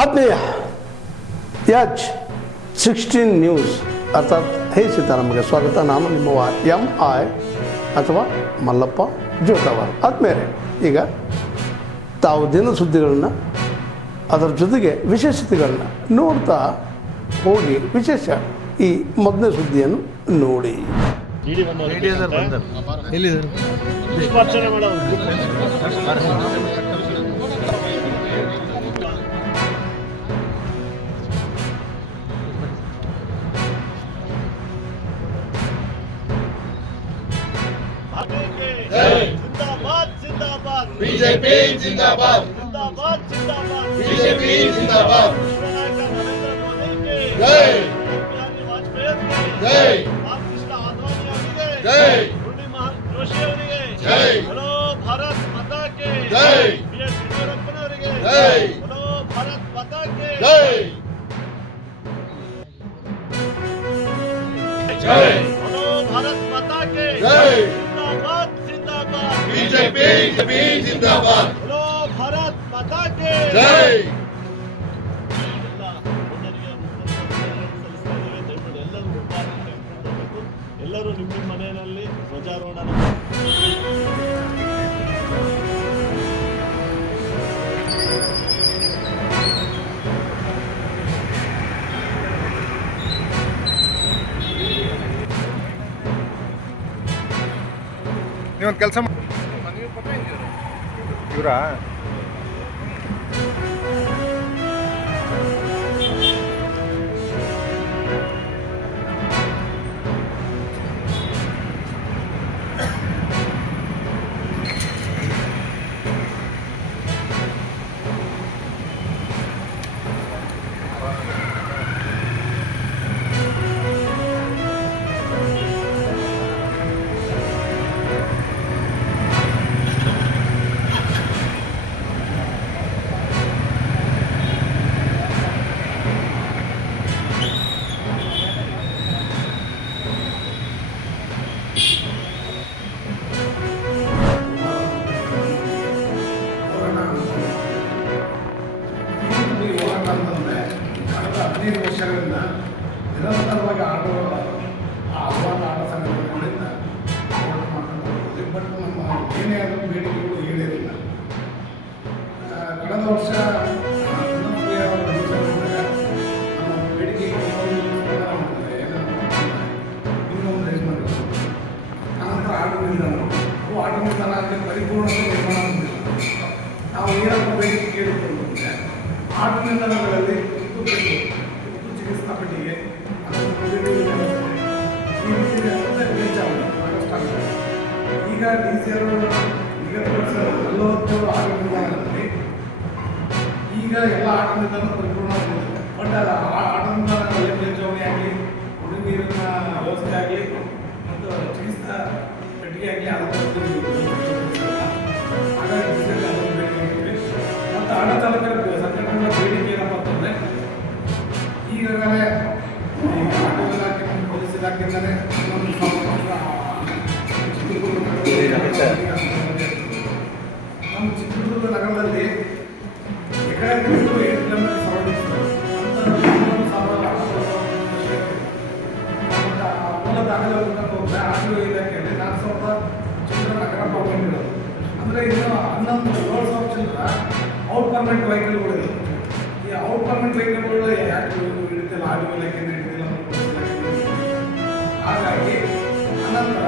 ಆತ್ಮೀಯ ಯಾಜ್ 16 ನ್ಯೂಸ್ ಅರ್ಥಾತ್ ಹೇ ಸೀತಾರಾಮಗೆ ಸ್ವಾಗತ. ನಾನು ನಿಮ್ಮ MI ಅಥವಾ ಮಲ್ಲಪ್ಪ ಜೋತಾವರ್. ಆದ್ಮೇಲೆ ಈಗ ತಾವು ದಿನ ಸುದ್ದಿಗಳನ್ನ ಅದರ ಜೊತೆಗೆ ವಿಶೇಷತೆಗಳನ್ನ ನೋಡ್ತಾ ಹೋಗಿ ವಿಶೇಷ ಈ ಮೊದಲನೇ ಸುದ್ದಿಯನ್ನು ನೋಡಿ. जिंदाबाद जिंदाबाद बीजेपी जिंदाबाद जिंदाबाद जिंदाबाद बीजेपी जिंदाबाद विश्वनायक नरेंद्र मोदी के जय वाजपेयी के जय कृष्ण आद्वानी ಅವರಿಗೆ जय ಮುರಳೀಮೋಹನ್ ಜೋಶಿ ಅವರಿಗೆ जय बोलो भारत माता के जय BS ಯಡಿಯೂರಪ್ಪನವರಿಗೆ जय बोलो भारत माता के जय जय बोलो भारत माता के जय जिंदाबाद जिंदाबाद बीजेपी जिंदाबाद बोलो भारत माता के जय ಎಲ್ಲರೂ ನಿಮ್ಮ ಮನೆಯಲ್ಲಿ ಧ್ವಜಾರೋಹಣ ನೀವೊಂದು ಕೆಲಸ ಇವರಾ ಕಳೆದ 15 ವರ್ಷಗಳಿಂದ ನಿರಂತರವಾಗಿ ಆಡುವ ಆಹ್ವಾನ ಆಟ ಸಂಘಟನೆಗಳಿಂದ ಹೋರಾಟ ಮಾಡ್ಕೊಂಡು ಹೋಗ್ತೀವಿ. ಬಟ್ ನಮ್ಮ ಏನೇ ಆದರೂ ಬೇಡಿಕೆಗಳು ಈಡೇರಿಲ್ಲ. ಕಳೆದ ವರ್ಷ ಜನಪ್ರಿಯ ನಮ್ಮ ಬೇಡಿಕೆಗಳು ಇನ್ನೊಂದು ರೈಸ್ ಮಾಡಿದ್ರು. ಆನಂತರ ಆಟೋ ನಿಲ್ದಾಣ ಅವು ಆಟೋ ನಿಲ್ದಾಣ ಅಂದರೆ ಪರಿಪೂರ್ಣತೆ ನಿರ್ಮಾಣ ಹೊಂದಿಲ್ಲ. ನಾವು ಏನಪ್ಪ ಬೇಡಿಕೆ ಕೇಳಿಕೊಂಡು ಬಂದರೆ ಆಟೋ ನಿಲ್ದಾಣಗಳಲ್ಲಿ ತುರ್ತು ಚಿಕಿತ್ಸಾ ಪೆಟ್ಟಿಗೆ ಈ ರೀತಿ ಮೇಲ್ಚಾವಣಿ ಆಗಸ್ಟ್ ಆಗಿದೆ. ಈಗ DCR ನಿಗದಿತ 47 ಆಟೋ ನಿಲ್ದಾಣಗಳಲ್ಲಿ ಈಗ ಎಲ್ಲ ಆಟೋ ನಿಲ್ದಾಣ ಪರಿಪೂರ್ಣ ಹೊಂದಿದೆ. ಬಟ್ ಆಟೋ ನಿಲ್ದಾಣಗಳಲ್ಲಿ ಮೇಲ್ಚಾವಣಿ ಆಗಲಿ ಕುಡಿಯುವ ನೀರಿನ ವ್ಯವಸ್ಥೆ ಆಗಲಿ ಮತ್ತು ಚಿಕಿತ್ಸಾ ಪೆಟ್ಟಿಗೆ ಆಗಲಿ ಹಾಗಾಗಿ DCR ಅದನ್ನು ಬೇಡಿಕೆ ಮತ್ತು ಆಟೋ ಚಾಲಕರ ಸಂಘಟನೆಗಳ ಬೇಡಿಕೆ ಏನಪ್ಪ ಅಂತಂದರೆ ಈಗಾಗಲೇ ಈ ಆಟೋ ಇಲಾಖೆ ಮತ್ತು ಪೊಲೀಸ್ ಇಲಾಖೆಯಿಂದಲೇ ನಮ್ಮ ಚಿತ್ರದುರ್ಗ ನಗರದಲ್ಲಿ ಎಕರೆಗೆ 8 ಕಿಲೋಮೀಟರ್ ಸರೌಂಡಿಂಗ್ಸ್ ಮೂಲ ದಾಖಲೆ ಹೋಗ್ತಾರೆ. ಆಟೋ ಇಲಾಖೆಯಲ್ಲಿ 4,000 ಚಿತ್ರ ನಗರ ಪರ್ಮಿಟ್ಗಳು ಅಂದರೆ ಇನ್ನು 11,000 ಚಿಲ್ಲರ ಔಟ್ ಪರ್ಮಿಟ್ ವೆಹಿಕಲ್ಗಳಿದೆ. ಈ ಔಟ್ ಪರ್ಮಿಟ್ ವೆಹಿಕಲ್ಗಳು ಯಾಕೆ ಹಿಡಿತಿಲ್ಲ, ಆಟೋ ಇಲಾಖೆಯಿಂದ ಹಿಡಿತಿಲ್ಲ, ಹಾಗಾಗಿ ಅನಂತರ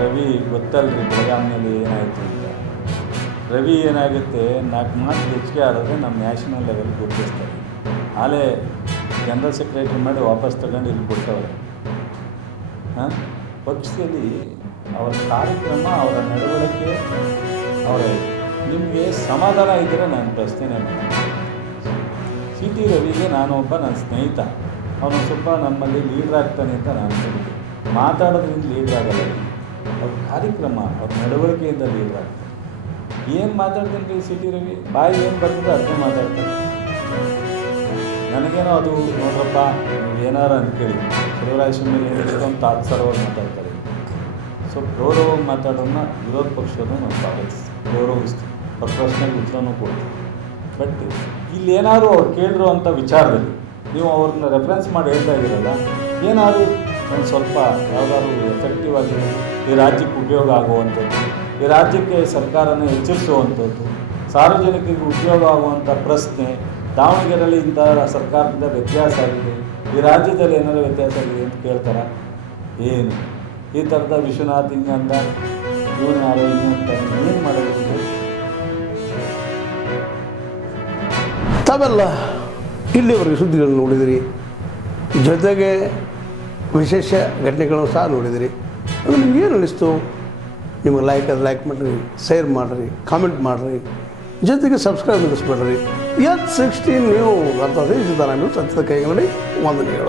ರವಿ ಗೊತ್ತಲ್ರಿ ಬೆಳಗಾವಿನಲ್ಲಿ ಏನಾಯಿತು ಅಂತ. ರವಿ ಏನಾಗುತ್ತೆ 4 ಮಾರ್ಕ್ಸ್ ಹೆಚ್ಚಿಗೆ ಆಡಿದ್ರೆ ನಮ್ಮ ನ್ಯಾಷನಲ್ ಲೆವೆಲ್ ಗುರುತಿಸ್ತಾರೆ. ಆಲೇ ಜನರಲ್ ಸೆಕ್ರೆಟರಿ ಮಾಡಿ ವಾಪಸ್ ತಗೊಂಡು ಇಲ್ಲಿ ಕೊಡ್ತವ್ರೆ. ಪಕ್ಷದಲ್ಲಿ ಅವರ ಕಾರ್ಯಕ್ರಮ, ಅವರ ನಡವಳಿಕೆ, ಅವರ ನಿಮಗೆ ಸಮಾಧಾನ ಇದ್ದರೆ ನಾನು ಪ್ರಶ್ನೆ CT ರವಿಗೆ ನಾನೊಬ್ಬ ನನ್ನ ಸ್ನೇಹಿತ, ಅವನು ಸ್ವಲ್ಪ ನಮ್ಮಲ್ಲಿ ಲೀಡ್ರ್ ಆಗ್ತಾನೆ ಅಂತ ನಾನು ಅನ್ಕೊಂಡಿದ್ದೆ. ಮಾತಾಡೋದ್ರಿಂದ ಲೀಡ್ರ್ ಆಗಲ್ಲ, ಅವ್ರ ಕಾರ್ಯಕ್ರಮ, ಅವ್ರ ನಡವಳಿಕೆಯಿಂದ ಲೀಡ್ರ್ ಆಗ್ತಾರೆ. ಏನು ಮಾತಾಡ್ತಾನೆ ರೀ CT ರವಿ, ಬಾಯಿ ಏನು ಬರ್ತದೆ ಅದನ್ನೇ ಮಾತಾಡ್ತಾರೆ. ನನಗೇನೋ ಅದು ನೋಡ್ರಪ್ಪ ನೀವು ಏನಾರು ಅಂದ್ಕೇಳಿ ಶಿವರಾಜ್ ಮೇಲೆ ಏನಿದೆ ಅಂತ ತಾತ್ಸಾರವಾಗಿ ಮಾತಾಡ್ತಾರೆ. ಸೊ ಗೌರವವಾಗಿ ಮಾತಾಡೋದನ್ನ ವಿರೋಧ ಪಕ್ಷವನ್ನು ನಾವು ಗೌರವಿಸ್ತೀವಿ, ಅವ್ರ ಪ್ರಶ್ನೆಗೆ ಉತ್ತರನೂ ಕೊಡ್ತೀವಿ. ಬಟ್ ಇಲ್ಲಿ ಏನಾದ್ರು ಅವ್ರು ಕೇಳಿರೋ ಅಂಥ ವಿಚಾರದಲ್ಲಿ ನೀವು ಅವ್ರನ್ನ ರೆಫರೆನ್ಸ್ ಮಾಡಿ ಹೇಳ್ತಾ ಇದ್ದೀರಲ್ಲ, ಏನಾದರೂ ಒಂದು ಸ್ವಲ್ಪ ಯಾವುದಾದ್ರು ಎಫೆಕ್ಟಿವ್ ಆಗಿ ಈ ರಾಜ್ಯಕ್ಕೆ ಉಪಯೋಗ ಆಗುವಂಥದ್ದು, ಈ ರಾಜ್ಯಕ್ಕೆ ಸರ್ಕಾರನ ಎಚ್ಚರಿಸುವಂಥದ್ದು, ಸಾರ್ವಜನಿಕರಿಗೆ ಉಪಯೋಗ ಆಗುವಂಥ ಪ್ರಶ್ನೆ, ದಾವಣಗೆರೆಯಲ್ಲಿ ಇಂಥ ಸರ್ಕಾರದಿಂದ ವ್ಯತ್ಯಾಸ ಆಗಿದೆ, ಈ ರಾಜ್ಯದಲ್ಲಿ ಏನಾದರೂ ವ್ಯತ್ಯಾಸ ಆಗಿದೆ ಅಂತ ಕೇಳ್ತಾರೆ. ಏನು ಈ ಥರದ ವಿಶ್ವನಾಥ್ ಹಿಂಗಂದ ಇವನು ಯಾರೋ ಹಿಂಗಂತ ಏನು ಮಾಡೋದು? ತಾವೆಲ್ಲ ಇಲ್ಲಿವರೆಗೆ ಸುದ್ದಿಗಳನ್ನು ನೋಡಿದಿರಿ, ಜೊತೆಗೆ ವಿಶೇಷ ಘಟನೆಗಳನ್ನು ಸಹ ನೋಡಿದಿರಿ. ಅದು ನಿಮ್ಗೆ ಏನು ಅನ್ನಿಸ್ತು? ನಿಮಗೆ ಲೈಕ್ ಮಾಡಿರಿ, ಶೇರ್ ಮಾಡಿರಿ, ಕಾಮೆಂಟ್ ಮಾಡಿರಿ, ಜೊತೆಗೆ ಸಬ್ಸ್ಕ್ರೈಬ್ ಮಾಡಿಸ್ಬೇಡ್ರಿ. H16 ನ್ಯೂಸ್ ಅರ್ಥಾತ್ ಈ ಸಿದ್ದರಾಮಯ್ಯ ಸತ್ಯದ ಕೈಗಳಲ್ಲಿ ವಂದನೆಗಳು.